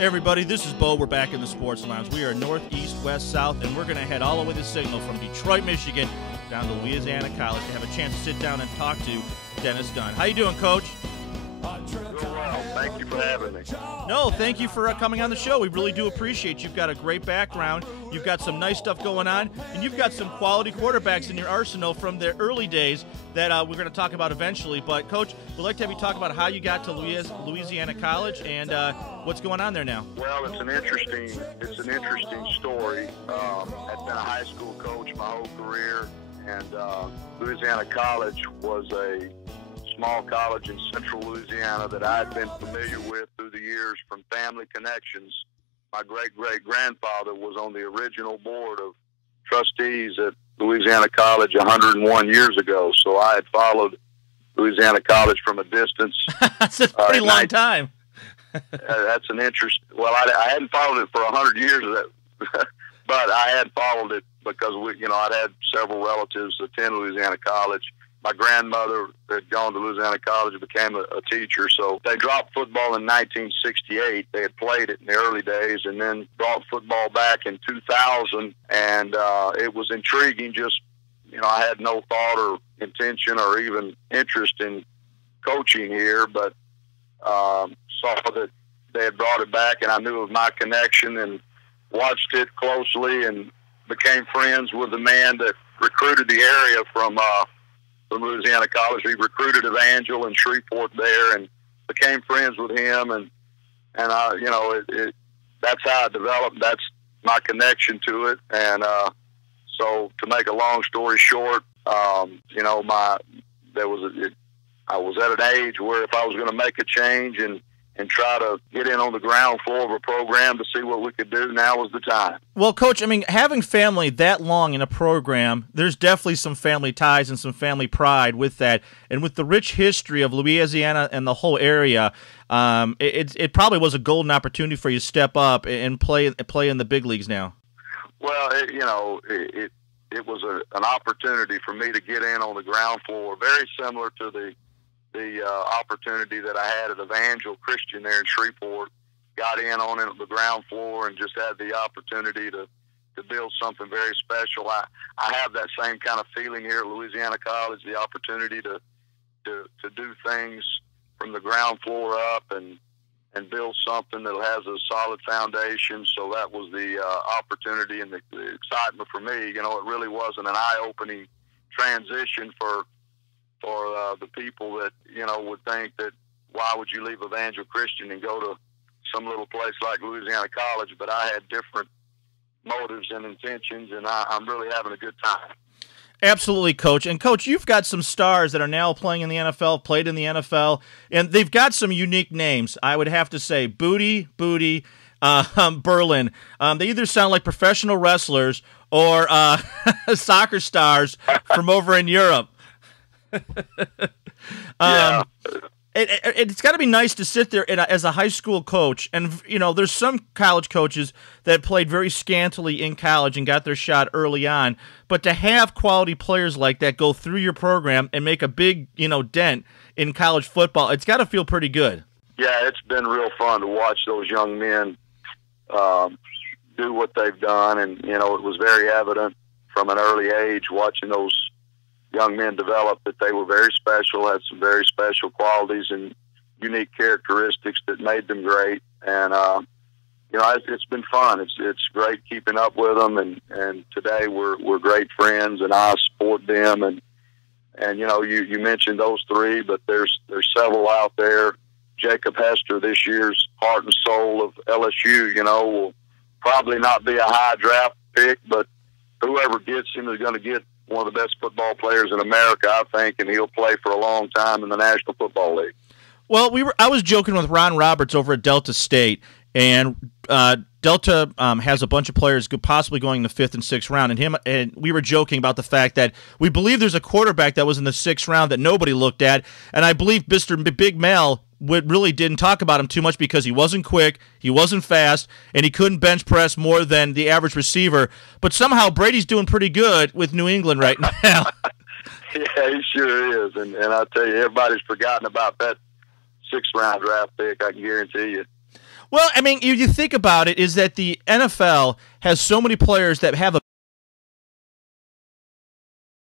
Hey everybody, this is Bo. We're back in the Sports Lounge. We are north, east, west, south, and we're going to head all the way to Signal from Detroit, Michigan, down to Louisiana College to have a chance to sit down and talk to Dennis Dunn. How you doing, Coach? Doing well. Thank you for having me. No, thank you for coming on the show. We really do appreciate you've got a great background. You've got some nice stuff going on, and you've got some quality quarterbacks in your arsenal from the early days that we're going to talk about eventually. But, Coach, we'd like to have you talk about how you got to Louisiana College and what's going on there now. Well, it's an interesting story. I've been a high school coach my whole career, and Louisiana College was a small college in central Louisiana that I had been familiar with through the years from family connections. My great-great-grandfather was on the original board of trustees at Louisiana College 101 years ago, so I had followed Louisiana College from a distance. That's a pretty long time. That's an interest. Well, I hadn't followed it for 100 years, but I had followed it because I'd had several relatives attend Louisiana College. My grandmother had gone to Louisiana College and became a teacher, so they dropped football in 1968. They had played it in the early days and then brought football back in 2000, and it was intriguing. Just, I had no thought or intention or even interest in coaching here, but saw that they had brought it back, and I knew of my connection and watched it closely and became friends with the man that recruited the area from Louisiana College. We recruited Evangel in Shreveport there and became friends with him, and that's how it developed. That's my connection to it. And so to make a long story short, I was at an age where if I was going to make a change and try to get in on the ground floor of a program to see what we could do, now was the time. Well, Coach, I mean, having family that long in a program, there's definitely some family ties and some family pride with that. And with the rich history of Louisiana and the whole area, it probably was a golden opportunity for you to step up and play in the big leagues now. Well, it was an opportunity for me to get in on the ground floor, very similar to the opportunity that I had at Evangel Christian there in Shreveport. Got in on it at the ground floor and just had the opportunity to build something very special. I have that same kind of feeling here at Louisiana College, the opportunity to do things from the ground floor up and build something that has a solid foundation. So that was the opportunity and the excitement for me. It really wasn't an eye-opening transition for the people that, would think that why would you leave Evangel Christian and go to some little place like Louisiana College? But I had different motives and intentions, and I'm really having a good time. Absolutely, Coach. And, Coach, you've got some stars that are now playing in the NFL, played in the NFL, and they've got some unique names, I would have to say. Booty, Berlin. They either sound like professional wrestlers or soccer stars from over in Europe. Yeah. It's got to be nice to sit there as a high school coach, and there's some college coaches that played very scantily in college and got their shot early on, but to have quality players like that go through your program and make a big dent in college football, it's got to feel pretty good. Yeah, it's been real fun to watch those young men do what they've done, and it was very evident from an early age watching those young men developed that they were very special, had some very special qualities and unique characteristics that made them great. And, it's been fun. It's great keeping up with them. And today we're great friends, and I support them. And you mentioned those three, but there's several out there. Jacob Hester, this year's heart and soul of LSU, will probably not be a high draft pick, but whoever gets him is going to get one of the best football players in America, I think, and he'll play for a long time in the National Football League. Well, I was joking with Ron Roberts over at Delta State, and Delta has a bunch of players possibly going in the 5th and 6th round, and we were joking about the fact that we believe there's a quarterback that was in the 6th round that nobody looked at, and I believe Mr. Big Mel really didn't talk about him too much because he wasn't quick, he wasn't fast, and he couldn't bench press more than the average receiver. But somehow Brady's doing pretty good with New England right now. Yeah, he sure is. And I tell you, everybody's forgotten about that 6th round draft pick, I can guarantee you. Well, I mean, you think about it, is that the NFL has so many players that have a